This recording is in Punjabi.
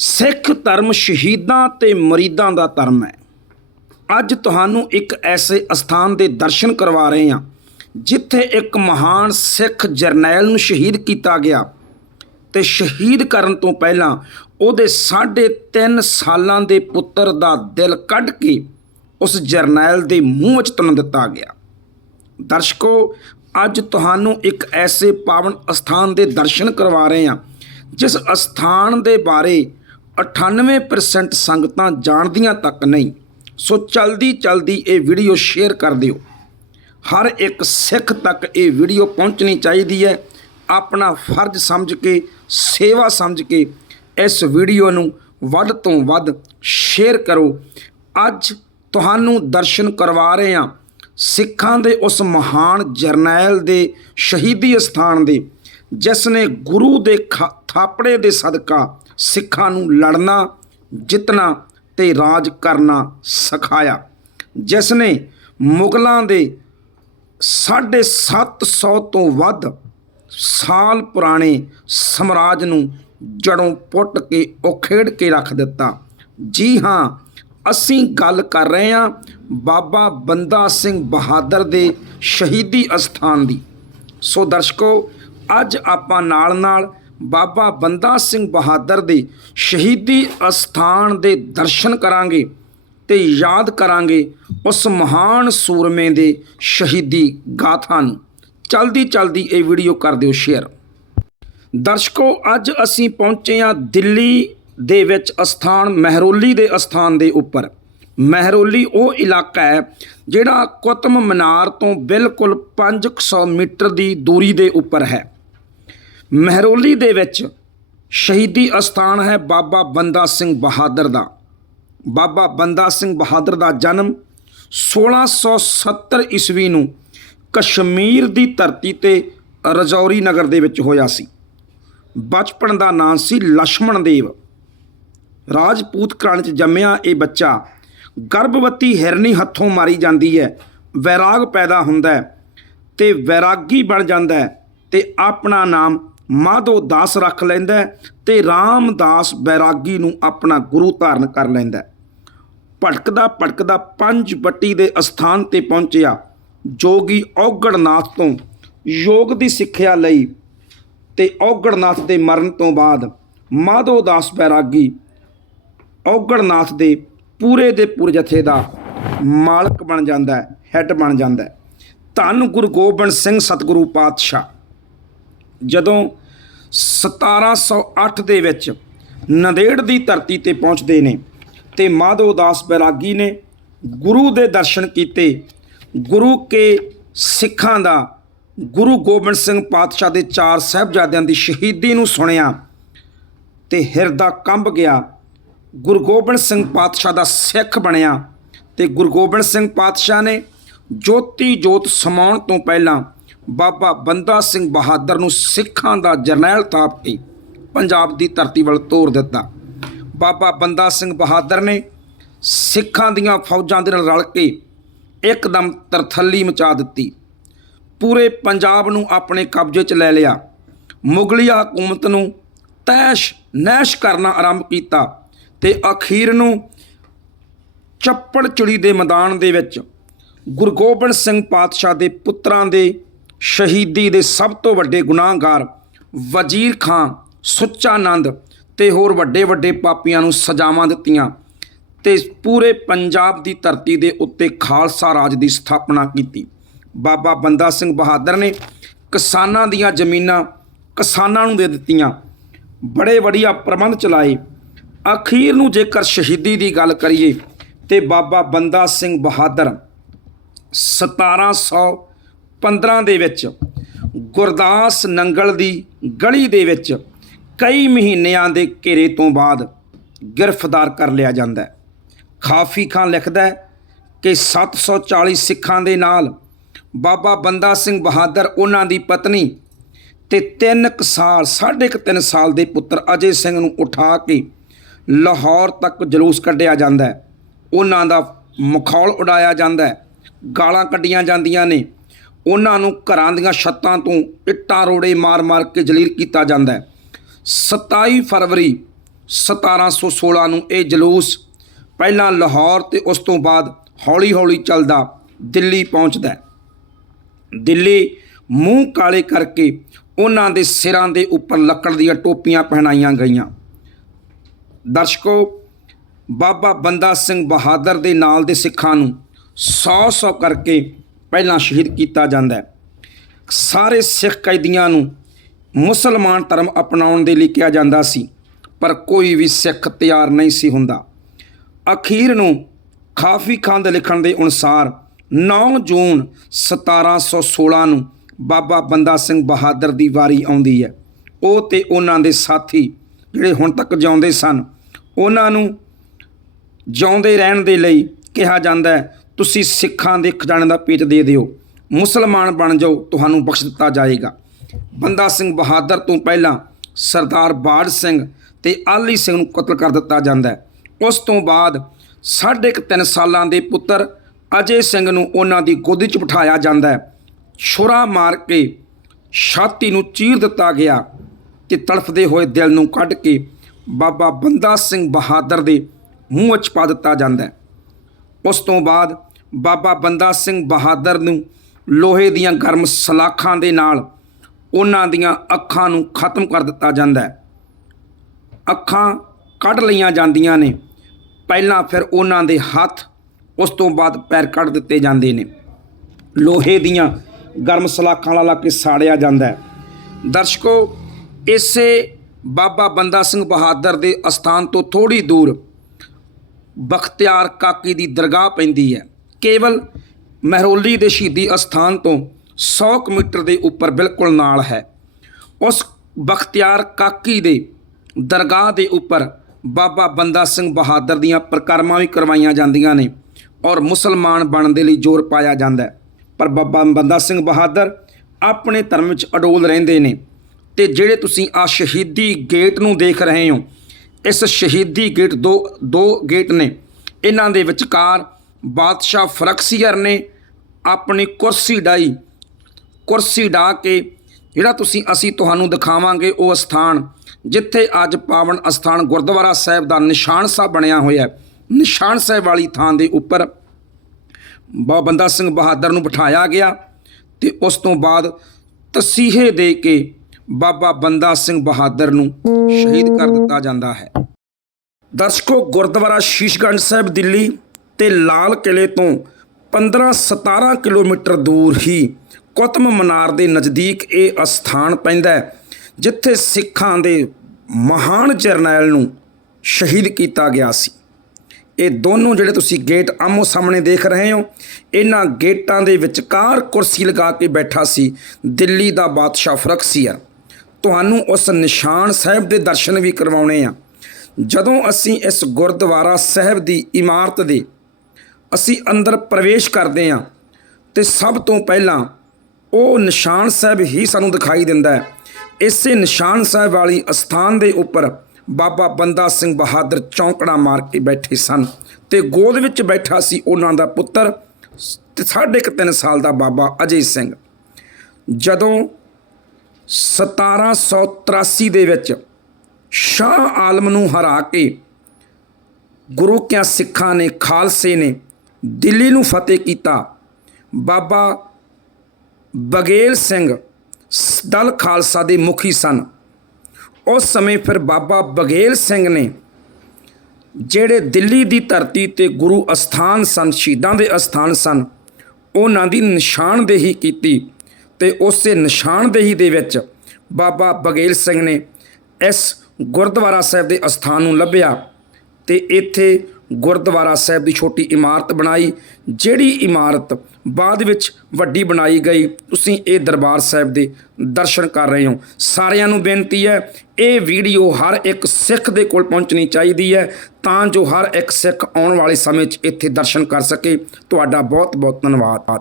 ਸਿੱਖ ਧਰਮ ਸ਼ਹੀਦਾਂ ਤੇ ਮਰੀਦਾਂ ਦਾ ਧਰਮ ਹੈ। ਅੱਜ ਤੁਹਾਨੂੰ ਇੱਕ ਐਸੇ ਅਸਥਾਨ ਦੇ ਦਰਸ਼ਨ ਕਰਵਾ ਰਹੇ ਹਾਂ, ਜਿੱਥੇ ਇੱਕ ਮਹਾਨ ਸਿੱਖ ਜਰਨੈਲ ਨੂੰ ਸ਼ਹੀਦ ਕੀਤਾ ਗਿਆ ਤੇ ਸ਼ਹੀਦ ਕਰਨ ਤੋਂ ਪਹਿਲਾਂ ਉਹਦੇ 3.5 ਸਾਲਾਂ ਦੇ ਪੁੱਤਰ ਦਾ ਦਿਲ ਕੱਢ ਕੇ ਉਸ ਜਰਨੈਲ ਦੇ ਮੂੰਹ ਵਿੱਚ ਤੁੰਨ ਦਿੱਤਾ ਗਿਆ। ਦਰਸ਼ਕੋ, ਅੱਜ ਤੁਹਾਨੂੰ ਇੱਕ ਐਸੇ ਪਾਵਨ ਅਸਥਾਨ ਦੇ ਦਰਸ਼ਨ ਕਰਵਾ ਰਹੇ ਹਾਂ, ਜਿਸ ਅਸਥਾਨ ਦੇ ਬਾਰੇ 98% ਸੰਗਤਾਂ ਜਾਣਦੀਆਂ ਤੱਕ ਨਹੀਂ। ਸੋ ਚਲਦੀ ਚਲਦੀ ਇਹ ਵੀਡੀਓ ਸ਼ੇਅਰ ਕਰ ਦਿਓ। ਹਰ ਇੱਕ ਸਿੱਖ ਤੱਕ ਇਹ ਵੀਡੀਓ ਪਹੁੰਚਣੀ ਚਾਹੀਦੀ ਹੈ। ਆਪਣਾ ਫਰਜ਼ ਸਮਝ ਕੇ, ਸੇਵਾ ਸਮਝ ਕੇ ਇਸ ਵੀਡੀਓ ਨੂੰ ਵੱਧ ਤੋਂ ਵੱਧ ਸ਼ੇਅਰ ਕਰੋ। ਅੱਜ ਤੁਹਾਨੂੰ ਦਰਸ਼ਨ ਕਰਵਾ ਰਹੇ ਹਾਂ ਸਿੱਖਾਂ ਦੇ ਉਸ ਮਹਾਨ ਜਰਨੈਲ ਦੇ ਸ਼ਹੀਦੀ ਸਥਾਨ ਦੇ, ਜਿਸ ਨੇ ਗੁਰੂ ਦੇ ਖਾ- ਥਾਪੜੇ ਦੇ ਸਦਕਾ ਸਿੱਖਾਂ ਨੂੰ ਲੜਨਾ, ਜਿੱਤਣਾ ਤੇ ਰਾਜ ਕਰਨਾ ਸਿਖਾਇਆ। ਜਿਸ ਨੇ ਮੁਗਲਾਂ ਦੇ 750 ਤੋਂ ਵੱਧ ਸਾਲ ਪੁਰਾਣੇ ਸਮਰਾਜ ਨੂੰ ਜੜੋਂ ਪੁੱਟ ਕੇ ਉਖੇੜ ਕੇ ਰੱਖ ਦਿੱਤਾ। ਜੀ ਹਾਂ, ਅਸੀਂ ਗੱਲ ਕਰ ਰਹੇ ਹਾਂ ਬਾਬਾ ਬੰਦਾ ਸਿੰਘ ਬਹਾਦਰ ਦੇ ਸ਼ਹੀਦੀ ਅਸਥਾਨ ਦੀ। ਸੋ ਦਰਸ਼ਕੋ, ਅੱਜ ਆਪਾਂ ਨਾਲ ਨਾਲ ਬਾਬਾ ਬੰਦਾ ਸਿੰਘ ਬਹਾਦਰ ਦੇ ਸ਼ਹੀਦੀ ਅਸਥਾਨ ਦੇ ਦਰਸ਼ਨ ਕਰਾਂਗੇ ਤੇ ਯਾਦ ਕਰਾਂਗੇ ਉਸ ਮਹਾਨ ਸੂਰਮੇ ਦੇ ਸ਼ਹੀਦੀ ਗਾਥਾ ਨੂੰ। ਚਲਦੀ ਚਲਦੀ ਇਹ ਵੀਡੀਓ ਕਰ ਦਿਓ ਸ਼ੇਅਰ। ਦਰਸ਼ਕੋ, ਅੱਜ ਅਸੀਂ ਪਹੁੰਚੇ ਹਾਂ ਦਿੱਲੀ ਦੇ ਵਿੱਚ ਅਸਥਾਨ, ਮਹਿਰੋਲੀ ਦੇ ਅਸਥਾਨ ਦੇ ਉੱਪਰ। ਮਹਿਰੋਲੀ ਉਹ ਇਲਾਕਾ ਹੈ ਜਿਹੜਾ ਕੁਤਬ ਮਨਾਰ ਤੋਂ ਬਿਲਕੁਲ 500 ਮੀਟਰ ਦੀ ਦੂਰੀ ਦੇ ਉੱਪਰ ਹੈ। ਮਹਿਰੋਲੀ ਦੇ ਵਿੱਚ ਸ਼ਹੀਦੀ ਅਸਥਾਨ ਹੈ ਬਾਬਾ ਬੰਦਾ ਸਿੰਘ ਬਹਾਦਰ ਦਾ। ਬਾਬਾ ਬੰਦਾ ਸਿੰਘ ਬਹਾਦਰ ਦਾ ਜਨਮ 1670 ਈਸਵੀ ਨੂੰ ਕਸ਼ਮੀਰ ਦੀ ਧਰਤੀ ਤੇ ਰਜੌਰੀ ਨਗਰ ਦੇ ਵਿੱਚ ਹੋਇਆ ਸੀ। ਬਚਪਨ ਦਾ ਨਾਂ ਸੀ ਲక్ష్మణ ਦੇਵ। ਰਾਜਪੂਤ ਘਰਾਣੇ 'ਚ ਜੰਮਿਆ ਇਹ ਬੱਚਾ ਗਰਭਵਤੀ ਹਿਰਨੀ ਹੱਥੋਂ ਮਾਰੀ ਜਾਂਦੀ ਹੈ, ਵੈਰਾਗ ਪੈਦਾ ਹੁੰਦਾ ਹੈ ਤੇ ਵੈਰਾਗੀ ਬਣ ਜਾਂਦਾ ਹੈ ਤੇ ਆਪਣਾ ਨਾਮ ਮਾਧੋ ਦਾਸ ਰੱਖ ਲੈਂਦਾ ਹੈ ਤੇ ਰਾਮਦਾਸ ਬੈਰਾਗੀ ਨੂੰ ਆਪਣਾ ਗੁਰੂ ਧਾਰਨ ਕਰ ਲੈਂਦਾ ਭਟਕਦਾ ਭਟਕਦਾ ਪੰਜ ਬੱਟੀ ਦੇ ਅਸਥਾਨ ਤੇ ਪਹੁੰਚਿਆ ਜੋਗੀ ਔਗੜਨਾਥ ਤੋਂ ਯੋਗ ਦੀ ਸਿੱਖਿਆ ਲਈ ਤੇ ਔਗੜਨਾਥ ਦੇ ਮਰਨ ਤੋਂ ਬਾਅਦ ਮਾਧੋ ਦਾਸ ਬੈਰਾਗੀ ਔਗੜਨਾਥ ਦੇ ਪੂਰੇ ਦੇ ਪੂਰੇ ਜਥੇ ਦਾ ਮਾਲਕ ਬਣ ਜਾਂਦਾ ਹੈ, ਹੈੱਡ ਬਣ ਜਾਂਦਾ ਹੈ। ਧੰਨ ਗੁਰੂ ਗੋਬਿੰਦ ਸਿੰਘ ਸਤਿਗੁਰੂ ਪਾਤਸ਼ਾਹ। ਜਦੋਂ 1708 ਦੇ ਵਿੱਚ ਨੰਦੇੜ ਦੀ ਧਰਤੀ ਤੇ ਪਹੁੰਚਦੇ ਨੇ ਤੇ ਮਾਧੋ ਦਾਸ ਬੈਰਾਗੀ ਨੇ ਗੁਰੂ ਦੇ ਦਰਸ਼ਨ ਕੀਤੇ। ਗੁਰੂ ਕੇ ਸਿੱਖਾਂ ਦਾ ਗੁਰੂ ਗੋਬਿੰਦ ਸਿੰਘ ਪਾਤਸ਼ਾਹ ਦੇ ਚਾਰ ਸਾਹਿਬਜ਼ਾਦਿਆਂ ਦੀ ਸ਼ਹੀਦੀ ਨੂੰ ਸੁਣਿਆ ਤੇ ਹਿਰਦਾ ਕੰਬ ਗਿਆ। ਗੁਰੂ ਗੋਬਿੰਦ ਸਿੰਘ ਪਾਤਸ਼ਾਹ ਦਾ ਸਿੱਖ ਬਣਿਆ ਤੇ ਗੁਰੂ ਗੋਬਿੰਦ ਸਿੰਘ ਪਾਤਸ਼ਾਹ ਨੇ ਜੋਤੀ ਜੋਤ ਸਮਾਉਣ ਤੋਂ ਪਹਿਲਾਂ ਬਾਬਾ ਬੰਦਾ ਸਿੰਘ ਬਹਾਦਰ ਨੂੰ ਸਿੱਖਾਂ ਦਾ ਜਰਨੈਲ ਥਾਪ ਕੇ ਪੰਜਾਬ ਦੀ ਧਰਤੀ ਵੱਲ ਤੋਰ ਦਿੱਤਾ। ਬਾਬਾ ਬੰਦਾ ਸਿੰਘ ਬਹਾਦਰ ਨੇ ਸਿੱਖਾਂ ਦੀਆਂ ਫੌਜਾਂ ਦੇ ਨਾਲ ਰਲ ਕੇ ਇੱਕਦਮ ਤਰਥੱਲੀ ਮਚਾ ਦਿੱਤੀ। ਪੂਰੇ ਪੰਜਾਬ ਨੂੰ ਆਪਣੇ ਕਬਜ਼ੇ 'ਚ ਲੈ ਲਿਆ। ਮੁਗਲਿਆ ਹਕੂਮਤ ਨੂੰ ਤੈਸ਼ ਨੈਸ਼ ਕਰਨਾ ਆਰੰਭ ਕੀਤਾ ਤੇ ਅਖੀਰ ਨੂੰ ਚੱਪੜ ਚੁੜੀ ਦੇ ਮੈਦਾਨ ਦੇ ਵਿੱਚ ਗੁਰੂ ਗੋਬਿੰਦ ਸਿੰਘ ਪਾਤਸ਼ਾਹ ਦੇ ਪੁੱਤਰਾਂ ਦੇ ਸ਼ਹੀਦੀ ਦੇ ਸਭ ਤੋਂ ਵੱਡੇ ਗੁਨਾਹਗਾਰ ਵਜ਼ੀਰ ਖਾਂ ਸੁੱਚਾ ਨੰਦ ਤੇ ਹੋਰ ਵੱਡੇ ਵੱਡੇ ਪਾਪੀਆਂ ਨੂੰ ਸਜ਼ਾਵਾਂ ਦਿੱਤੀਆਂ ਤੇ ਪੂਰੇ ਪੰਜਾਬ ਦੀ ਧਰਤੀ ਦੇ ਉੱਤੇ ਖਾਲਸਾ ਰਾਜ ਦੀ ਸਥਾਪਨਾ ਕੀਤੀ। ਬਾਬਾ ਬੰਦਾ ਸਿੰਘ ਬਹਾਦਰ ਨੇ ਕਿਸਾਨਾਂ ਦੀਆਂ ਜ਼ਮੀਨਾਂ ਕਿਸਾਨਾਂ ਨੂੰ ਦੇ ਦਿੱਤੀਆਂ। ਬੜੇ ਵਧੀਆ ਪ੍ਰਬੰਧ ਚਲਾਏ। ਅਖੀਰ ਨੂੰ ਜੇਕਰ ਸ਼ਹੀਦੀ ਦੀ ਗੱਲ ਕਰੀਏ ਤੇ ਬਾਬਾ ਬੰਦਾ ਸਿੰਘ ਬਹਾਦਰ 1715 ਦੇ ਵਿੱਚ, ਗੁਰਦਾਸ ਨੰਗਲ ਦੀ ਗਲੀ ਦੇ ਵਿੱਚ ਕਈ ਮਹੀਨਿਆਂ ਦੇ ਘੇਰੇ ਤੋਂ ਬਾਅਦ ਗ੍ਰਿਫਤਾਰ ਕਰ ਲਿਆ ਜਾਂਦਾ ਹੈ। ਖਾਫੀ ਖਾਨ ਲਿਖਦਾ ਹੈ ਕਿ 740 ਸਿੱਖਾਂ ਦੇ ਨਾਲ ਬਾਬਾ ਬੰਦਾ ਸਿੰਘ ਬਹਾਦਰ, ਉਹਨਾਂ ਦੀ ਪਤਨੀ ਤੇ 3 ਸਾਲ, ਸਾਢੇ ਕੁ ਤਿੰਨ ਸਾਲ ਦੇ ਪੁੱਤਰ ਅਜੇ ਸਿੰਘ ਨੂੰ ਉਠਾ ਕੇ ਲਾਹੌਰ ਤੱਕ ਜਲੂਸ ਕੱਢਿਆ ਜਾਂਦਾ ਹੈ। ਉਹਨਾਂ ਦਾ ਮਖੌਲ ਉਡਾਇਆ ਜਾਂਦਾ ਹੈ, ਗਾਲਾਂ ਕੱਢੀਆਂ ਜਾਂਦੀਆਂ ਨੇ। ਉਹਨਾਂ ਨੂੰ ਘਰਾਂ ਦੀਆਂ ਛੱਤਾਂ ਤੋਂ ਇੱਟਾਂ ਰੋੜੇ ਮਾਰ-ਮਾਰ ਕੇ ਜਲੀਲ ਕੀਤਾ ਜਾਂਦਾ ਹੈ। 27 ਫਰਵਰੀ 1716 ਨੂੰ ਇਹ ਜਲੂਸ ਪਹਿਲਾਂ ਲਾਹੌਰ ਤੇ ਉਸ ਤੋਂ ਬਾਅਦ ਹੌਲੀ-ਹੌਲੀ ਚੱਲਦਾ ਦਿੱਲੀ ਪਹੁੰਚਦਾ ਦਿੱਲੀ ਮੂੰਹ ਕਾਲੇ ਕਰਕੇ ਉਹਨਾਂ ਦੇ ਸਿਰਾਂ ਦੇ ਉੱਪਰ ਲੱਕੜ ਦੀਆਂ ਟੋਪੀਆਂ ਪਹਿਨਾਈਆਂ ਗਈਆਂ। ਦਰਸ਼ਕੋ, ਬਾਬਾ ਬੰਦਾ ਸਿੰਘ ਬਹਾਦਰ ਦੇ ਨਾਲ ਦੇ ਸਿੱਖਾਂ ਨੂੰ 100-100 ਕਰਕੇ ਪਹਿਲਾਂ ਸ਼ਹੀਦ ਕੀਤਾ ਜਾਂਦਾ ਹੈ। ਸਾਰੇ ਸਿੱਖ ਕੈਦੀਆਂ ਨੂੰ ਮੁਸਲਮਾਨ ਧਰਮ ਅਪਣਾਉਣ ਦੇ ਲਈ ਕਿਹਾ ਜਾਂਦਾ ਸੀ, ਪਰ ਕੋਈ ਵੀ ਸਿੱਖ ਤਿਆਰ ਨਹੀਂ ਸੀ ਹੁੰਦਾ। ਅਖੀਰ ਨੂੰ ਖਾਫੀ ਖਾਨ ਦੇ ਲਿਖਣ ਦੇ ਅਨੁਸਾਰ 9 ਜੂਨ 1716 ਨੂੰ ਬਾਬਾ ਬੰਦਾ ਸਿੰਘ ਬਹਾਦਰ ਦੀ ਵਾਰੀ ਆਉਂਦੀ ਹੈ। ਉਹ ਤੇ ਉਹਨਾਂ ਦੇ ਸਾਥੀ ਜਿਹੜੇ ਹੁਣ ਤੱਕ ਜਿਉਂਦੇ ਸਨ, ਉਹਨਾਂ ਨੂੰ ਜਿਉਂਦੇ ਰਹਿਣ ਦੇ ਲਈ ਕਿਹਾ ਜਾਂਦਾ ਹੈ ਤੁਸੀਂ ਸਿੱਖਾਂ ਦੇ ਖਜ਼ਾਨੇ ਦਾ ਪੇਚ ਦੇ ਦਿਓ। ਮੁਸਲਮਾਨ ਬਣ ਜਾਓ, ਤੁਹਾਨੂੰ ਬਖਸ਼ ਦਿੱਤਾ ਜਾਏਗਾ। ਬੰਦਾ ਸਿੰਘ ਬਹਾਦਰ ਤੋਂ ਪਹਿਲਾਂ ਸਰਦਾਰ ਬਾੜ ਸਿੰਘ ਤੇ ਆਲੀ ਸਿੰਘ ਨੂੰ ਕਤਲ ਕਰ ਦਿੱਤਾ ਜਾਂਦਾ ਹੈ। ਉਸ ਤੋਂ ਬਾਅਦ ਸਾਢੇ ਕੁ ਤਿੰਨ ਸਾਲਾਂ ਦੇ ਪੁੱਤਰ ਅਜੇ ਸਿੰਘ ਨੂੰ ਉਹਨਾਂ ਦੀ ਗੋਦੀ 'ਚ ਬਿਠਾਇਆ ਜਾਂਦਾ ਹੈ। ਛੁਰਾ ਮਾਰ ਕੇ ਛਾਤੀ ਨੂੰ ਚੀਰ ਦਿੱਤਾ ਗਿਆ ਤੇ ਤੜਫਦੇ ਹੋਏ ਦਿਲ ਨੂੰ ਕੱਢ ਕੇ ਬਾਬਾ ਬੰਦਾ ਸਿੰਘ ਬਹਾਦਰ ਦੇ ਮੂੰਹ 'ਚ ਪਾ ਦਿੱਤਾ ਜਾਂਦਾ ਹੈ। ਉਸ ਤੋਂ ਬਾਅਦ ਬਾਬਾ ਬੰਦਾ ਸਿੰਘ ਬਹਾਦਰ ਨੂੰ ਲੋਹੇ ਦੀਆਂ ਗਰਮ ਸਲਾਖਾਂ ਦੇ ਨਾਲ ਉਹਨਾਂ ਦੀਆਂ ਅੱਖਾਂ ਨੂੰ ਖਤਮ ਕਰ ਦਿੱਤਾ ਜਾਂਦਾ ਹੈ। ਅੱਖਾਂ ਕੱਢ ਲਈਆਂ ਜਾਂਦੀਆਂ ਨੇ। ਪਹਿਲਾਂ ਫਿਰ ਉਹਨਾਂ ਦੇ ਹੱਥ ਉਸ ਤੋਂ ਬਾਅਦ ਪੈਰ ਕੱਢ ਦਿੱਤੇ ਜਾਂਦੇ ਨੇ। ਲੋਹੇ ਦੀਆਂ ਗਰਮ ਸਲਾਖਾਂ ਲਾ ਲਾ ਕੇ ਸਾੜਿਆ ਜਾਂਦਾ ਹੈ। ਦਰਸ਼ਕੋ, ਇਸੇ ਬਾਬਾ ਬੰਦਾ ਸਿੰਘ ਬਹਾਦਰ ਦੇ ਅਸਥਾਨ ਤੋਂ ਥੋੜੀ ਦੂਰ ਬਖਤਿਆਰ ਕਾਕੀ ਦੀ ਦਰਗਾਹ ਪੈਂਦੀ ਹੈ। ਕੇਵਲ ਮਹਿਰੋਲੀ ਦੇ ਸ਼ਹੀਦੀ ਅਸਥਾਨ ਤੋਂ 100 ਕੁ ਮੀਟਰ ਦੇ ਉੱਪਰ ਬਿਲਕੁਲ ਨਾਲ ਹੈ। ਉਸ ਬਖਤਿਆਰ ਕਾਕੀ ਦੇ ਦਰਗਾਹ ਦੇ ਉੱਪਰ ਬਾਬਾ ਬੰਦਾ ਸਿੰਘ ਬਹਾਦਰ ਦੀਆਂ ਪ੍ਰਕਰਮਾਂ ਵੀ ਕਰਵਾਈਆਂ ਜਾਂਦੀਆਂ ਨੇ ਔਰ ਮੁਸਲਮਾਨ ਬਣਨ ਦੇ ਲਈ ਜ਼ੋਰ ਪਾਇਆ ਜਾਂਦਾ ਹੈ। ਪਰ ਬਾਬਾ ਬੰਦਾ ਸਿੰਘ ਬਹਾਦਰ ਆਪਣੇ ਧਰਮ ਵਿੱਚ ਅਡੋਲ ਰਹਿੰਦੇ ਨੇ ਤੇ ਜਿਹੜੇ ਤੁਸੀਂ ਆ ਸ਼ਹੀਦੀ ਗੇਟ ਨੂੰ ਦੇਖ ਰਹੇ ਹੋ, ਇਸ ਸ਼ਹੀਦੀ ਗੇਟ ਦੋ ਦੋ ਗੇਟ ਨੇ। ਇਹਨਾਂ ਦੇ ਵਿਚਕਾਰ ਬਾਦਸ਼ਾਹ ਫਰਕਸੀਅਰ ਨੇ ਆਪਣੀ ਕੁਰਸੀ ਡਾਈ। ਕੁਰਸੀ ਢਾ ਕੇ ਜਿਹੜਾ ਤੁਸੀਂ ਅਸੀਂ ਤੁਹਾਨੂੰ ਦਿਖਾਵਾਂਗੇ ਉਹ ਸਥਾਨ ਜਿੱਥੇ ਅੱਜ ਪਾਵਨ ਅਸਥਾਨ ਗੁਰਦੁਆਰਾ ਸਾਹਿਬ ਦਾ ਨਿਸ਼ਾਨ ਸਾਹਿਬ ਬਣਿਆ ਹੋਇਆ ਹੈ। ਨਿਸ਼ਾਨ ਸਾਹਿਬ ਵਾਲੀ ਥਾਂ ਦੇ ਉੱਪਰ ਬਾਬਾ ਬੰਦਾ ਸਿੰਘ ਬਹਾਦਰ ਨੂੰ ਬਿਠਾਇਆ ਗਿਆ ਤੇ ਉਸ ਤੋਂ ਬਾਅਦ ਤਸੀਹੇ ਦੇ ਕੇ ਬਾਬਾ ਬੰਦਾ ਸਿੰਘ ਬਹਾਦਰ ਨੂੰ ਸ਼ਹੀਦ ਕਰ ਦਿੱਤਾ ਜਾਂਦਾ ਹੈ। ਦਰਸ਼ਕੋ, ਗੁਰਦੁਆਰਾ ਸ਼ੀਸ਼ਗੰਜ ਸਾਹਿਬ ਦਿੱਲੀ ਤੇ ਲਾਲ ਕਿਲੇ ਤੋਂ 15-17 ਕਿਲੋਮੀਟਰ ਦੂਰ ਹੀ ਕੁਤਬ ਮਨਾਰ ਦੇ ਨਜ਼ਦੀਕ ਇਹ ਅਸਥਾਨ ਪੈਂਦਾ ਹੈ, ਜਿੱਥੇ ਸਿੱਖਾਂ ਦੇ ਮਹਾਨ ਜਰਨੈਲ ਨੂੰ ਸ਼ਹੀਦ ਕੀਤਾ ਗਿਆ ਸੀ। ਇਹ ਦੋਨੋਂ ਜਿਹੜੇ ਤੁਸੀਂ ਗੇਟ ਆਮੋ ਸਾਹਮਣੇ ਦੇਖ ਰਹੇ ਹੋ, ਇਹਨਾਂ ਗੇਟਾਂ ਦੇ ਵਿਚਕਾਰ ਕੁਰਸੀ ਲਗਾ ਕੇ ਬੈਠਾ ਸੀ, ਦਿੱਲੀ ਦਾ ਬਾਦਸ਼ਾਹ ਫਰਕਸੀਆ ਤੁਹਾਨੂੰ ਉਸ ਨਿਸ਼ਾਨ ਸਾਹਿਬ ਦੇ ਦਰਸ਼ਨ ਵੀ ਕਰਵਾਉਣੇ ਆ। ਜਦੋਂ ਅਸੀਂ ਇਸ ਗੁਰਦੁਆਰਾ ਸਾਹਿਬ ਦੀ ਇਮਾਰਤ ਦੇ ਅਸੀਂ ਅੰਦਰ ਪ੍ਰਵੇਸ਼ ਕਰਦੇ ਹਾਂ ਤੇ ਸਭ ਤੋਂ ਪਹਿਲਾਂ ਉਹ ਨਿਸ਼ਾਨ ਸਾਹਿਬ ਹੀ ਸਾਨੂੰ ਦਿਖਾਈ ਦਿੰਦਾ ਹੈ। ਇਸੇ ਨਿਸ਼ਾਨ ਸਾਹਿਬ ਵਾਲੀ ਅਸਥਾਨ ਦੇ ਉੱਪਰ ਬਾਬਾ ਬੰਦਾ ਸਿੰਘ ਬਹਾਦਰ ਚੌਂਕੜਾ ਮਾਰ ਕੇ ਬੈਠੇ ਸਨ ਤੇ ਗੋਦ ਵਿੱਚ ਬੈਠਾ ਸੀ ਉਹਨਾਂ ਦਾ ਪੁੱਤਰ, ਤੇ ਸਾਢੇ ਕੁ ਤਿੰਨ ਸਾਲ ਦਾ ਬਾਬਾ ਅਜੇ ਸਿੰਘ। ਜਦੋਂ 1783 ਦੇ ਵਿੱਚ ਸ਼ਾਹ ਆਲਮ ਨੂੰ ਹਰਾ ਕੇ ਗੁਰੂ ਕਿਆ ਸਿੱਖਾਂ ਨੇ, ਖਾਲਸੇ ਨੇ ਦਿੱਲੀ ਨੂੰ ਫਤਿਹ ਕੀਤਾ। ਬਾਬਾ ਬਗੇਲ ਸਿੰਘ ਸ- ਦਲ ਖਾਲਸਾ ਦੇ ਮੁਖੀ ਸਨ। ਉਸ ਸਮੇਂ ਫਿਰ ਬਾਬਾ ਬਗੇਲ ਸਿੰਘ ਨੇ ਜਿਹੜੇ ਦਿੱਲੀ ਦੀ ਧਰਤੀ ਤੇ ਗੁਰੂ ਅਸਥਾਨ ਸਨ, ਸ਼ਹੀਦਾਂ ਦੇ ਅਸਥਾਨ ਸਨ, ਉਹਨਾਂ ਦੀ ਨਿਸ਼ਾਨਦੇਹੀ ਕੀਤੀ ਤੇ ਉਸੇ ਨਿਸ਼ਾਨਦੇਹੀ ਦੇ ਵਿੱਚ ਬਾਬਾ ਬਗੇਲ ਸਿੰਘ ਨੇ ਇਸ ਗੁਰਦੁਆਰਾ ਸਾਹਿਬ ਦੇ ਅਸਥਾਨ ਨੂੰ ਲੱਭਿਆ ਤੇ ਇੱਥੇ ਗੁਰਦੁਆਰਾ ਸਾਹਿਬ ਦੀ ਛੋਟੀ ਇਮਾਰਤ ਬਣਾਈ, ਜਿਹੜੀ ਇਮਾਰਤ ਬਾਅਦ ਵਿੱਚ ਵੱਡੀ ਬਣਾਈ ਗਈ। ਤੁਸੀਂ ਇਹ ਦਰਬਾਰ ਸਾਹਿਬ ਦੇ ਦਰਸ਼ਨ ਕਰ ਰਹੇ ਹੋ। ਸਾਰਿਆਂ ਨੂੰ ਬੇਨਤੀ ਹੈ, ਇਹ ਵੀਡੀਓ ਹਰ ਇੱਕ ਸਿੱਖ ਦੇ ਕੋਲ ਪਹੁੰਚਣੀ ਚਾਹੀਦੀ ਹੈ, ਤਾਂ ਜੋ ਹਰ ਇੱਕ ਸਿੱਖ ਆਉਣ ਵਾਲੇ ਸਮੇਂ 'ਚ ਇੱਥੇ ਦਰਸ਼ਨ ਕਰ ਸਕੇ। ਤੁਹਾਡਾ ਬਹੁਤ ਬਹੁਤ ਧੰਨਵਾਦ।